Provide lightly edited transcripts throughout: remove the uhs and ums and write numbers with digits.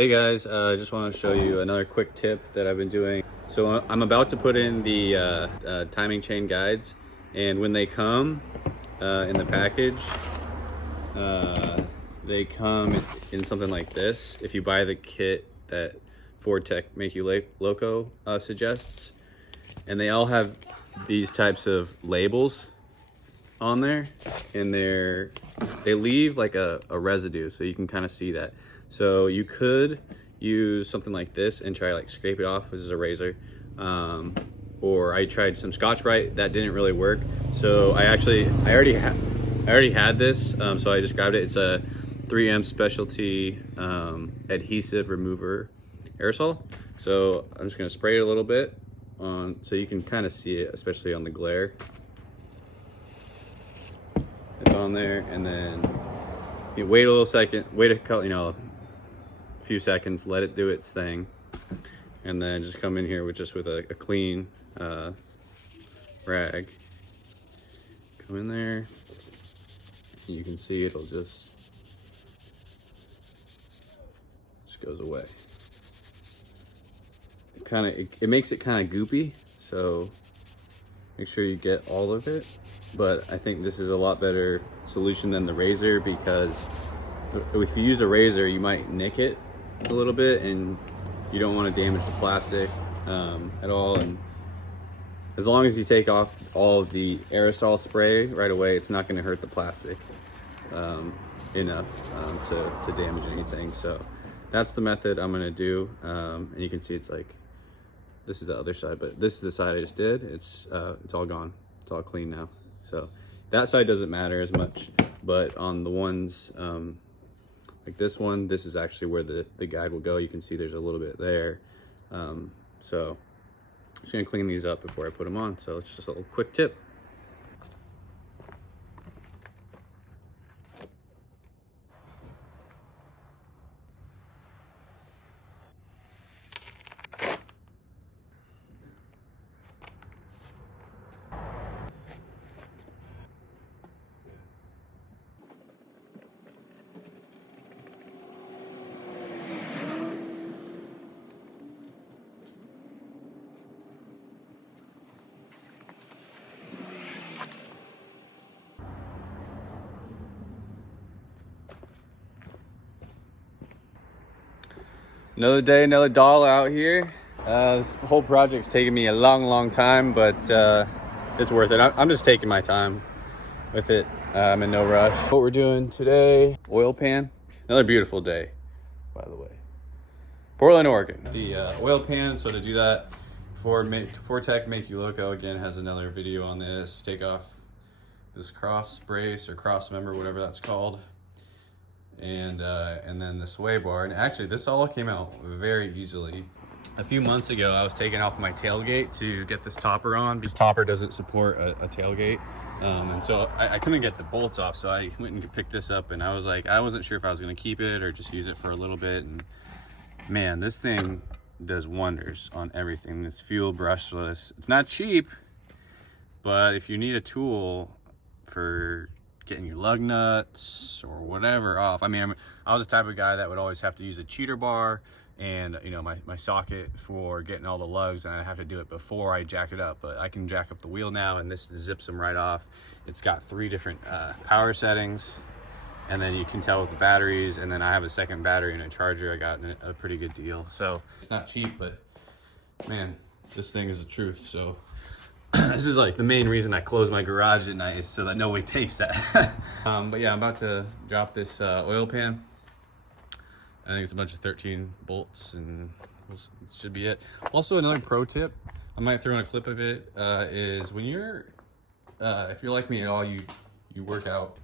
Hey guys, I just want to show you another quick tip that I've been doing. So I'm about to put in the timing chain guides, and when they come in the package, they come in something like this. If you buy the kit that Ford Tech Make You Loco suggests, and they all have these types of labels on there, and they leave like a residue, so you can kind of see that. So you could use something like this and try like scrape it off with a razor, or I tried some Scotch-Brite that didn't really work. So I already had this, so I just grabbed it. It's a 3M specialty adhesive remover aerosol. So I'm just gonna spray it a little bit on so you can kind of see it, especially on the glare. It's on there, and then you wait a little second, wait a few seconds, let it do its thing, and then just come in here with a clean rag. Come in there, and you can see it'll just goes away. It makes it kind of goopy, so make sure you get all of it. But I think this is a lot better solution than the razor, because if you use a razor, you might nick it a little bit, and you don't want to damage the plastic at all. And as long as you take off all of the aerosol spray right away, it's not going to hurt the plastic enough to damage anything. So that's the method I'm going to do. And you can see it's like, this is the other side, but this is the side I just did. It's all gone. It's all clean now. So that side doesn't matter as much, but on the ones like this one, this is actually where the guide will go. You can see there's a little bit there. So I'm just gonna clean these up before I put them on. So it's just a little quick tip. Another day, another doll out here. This whole project's taken me a long time, but it's worth it. I'm just taking my time with it. I'm in no rush. What we're doing today, oil pan. Another beautiful day, by the way. Portland, Oregon. The oil pan, so to do that, Ford Tech Make You Loco, again, has another video on this. Take off this cross brace or cross member, whatever that's called. And then the sway bar. And actually, this all came out very easily. A few months ago, I was taking off my tailgate to get this topper on, because topper doesn't support a tailgate. And so I couldn't get the bolts off, so I went and picked this up, and I was like, I wasn't sure if I was gonna keep it or just use it for a little bit. And man, this thing does wonders on everything. This fuel brushless. It's not cheap, but if you need a tool for getting your lug nuts or whatever off. I mean, I was the type of guy that would always have to use a cheater bar and my socket for getting all the lugs, and I have to do it before I jack it up. But I can jack up the wheel now, and this zips them right off. It's got 3 different power settings, and then you can tell with the batteries, and then I have a second battery and a charger. I got a pretty good deal. So it's not cheap, but man, this thing is the truth. So this is like the main reason I close my garage at night, is so that nobody takes that. But yeah, I'm about to drop this oil pan. I think it's a bunch of 13 bolts, and it should be it. Also, another pro tip, I might throw in a clip of it, is when you're, if you're like me at all, you work out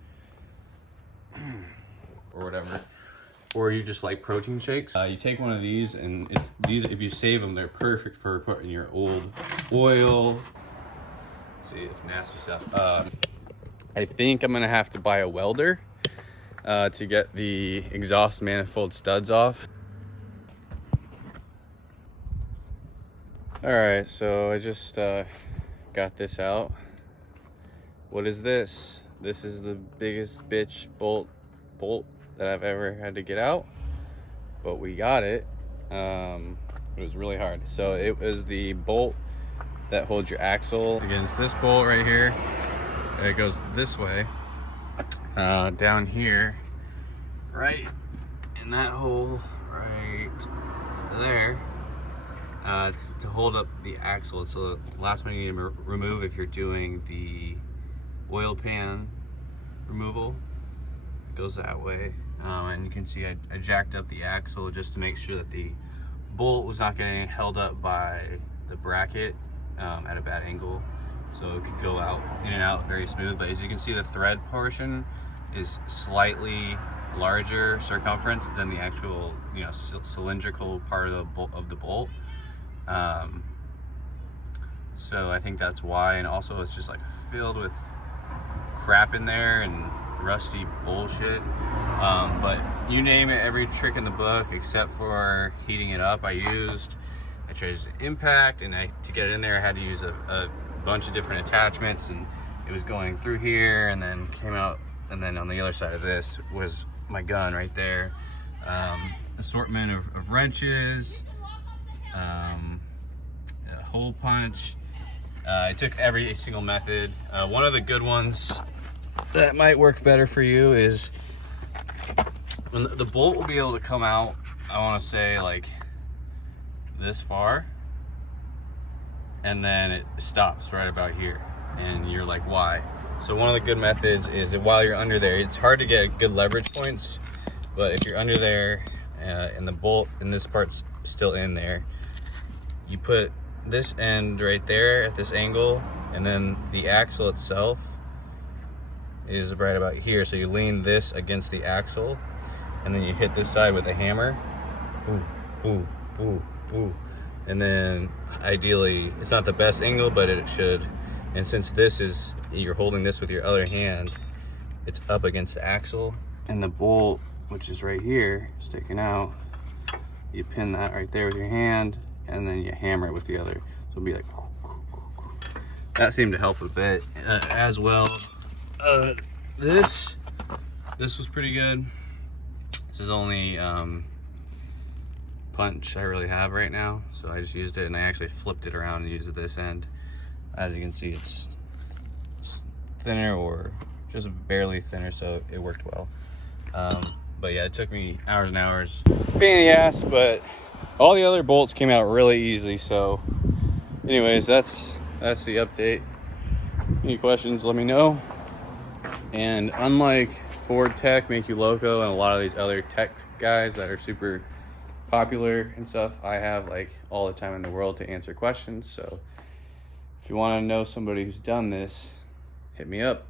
or whatever, or you just like protein shakes, you take one of these, and these, if you save them, they're perfect for putting your old oil. See, it's nasty stuff. I think I'm gonna have to buy a welder to get the exhaust manifold studs off. All right, so I just got this out. What is this? This is the biggest bitch bolt that I've ever had to get out. but we got it. It was really hard. So it was the bolt that holds your axle against this bolt right here. It goes this way, down here, right in that hole right there. It's to hold up the axle. It's the last one you need to remove if you're doing the oil pan removal. It goes that way. And you can see I jacked up the axle just to make sure that the bolt was not getting held up by the bracket at a bad angle, so it could go out in and out very smooth. But as you can see, the thread portion is slightly larger circumference than the actual, you know, cylindrical part of the bolt. So I think that's why, and also it's just like filled with crap in there and rusty bullshit. But you name it, every trick in the book except for heating it up. I tried impact, and to get it in there I had to use a bunch of different attachments, and it was going through here and then came out, and then on the other side of this was my gun right there. Assortment of wrenches, a hole punch. I took every single method. One of the good ones that might work better for you is when the bolt will be able to come out, I want to say like this far, and then it stops right about here, and you're like, why? So one of the good methods is that while you're under there, it's hard to get good leverage points, but if you're under there and the bolt and this part's still in there, you put this end right there at this angle, and then the axle itself is right about here. So you lean this against the axle, and then you hit this side with a hammer. Boo, boo, boo, boo. And then ideally, it's not the best angle, but it should. And since this is, you're holding this with your other hand, it's up against the axle, and the bolt, which is right here, sticking out, you pin that right there with your hand, and then you hammer it with the other. So it'll be like, that seemed to help a bit as well. This was pretty good. This is only punch I really have right now, so I just used it, and I actually flipped it around and used this end. As you can see, it's thinner, or just barely thinner, so it worked well. But yeah, it took me hours and hours. Pain in the ass, but all the other bolts came out really easy. So anyways, that's the update. Any questions, let me know. And unlike Ford Tech, Make You Loco, and a lot of these other tech guys that are super popular and stuff, I have like all the time in the world to answer questions. So if you want to know somebody who's done this, hit me up.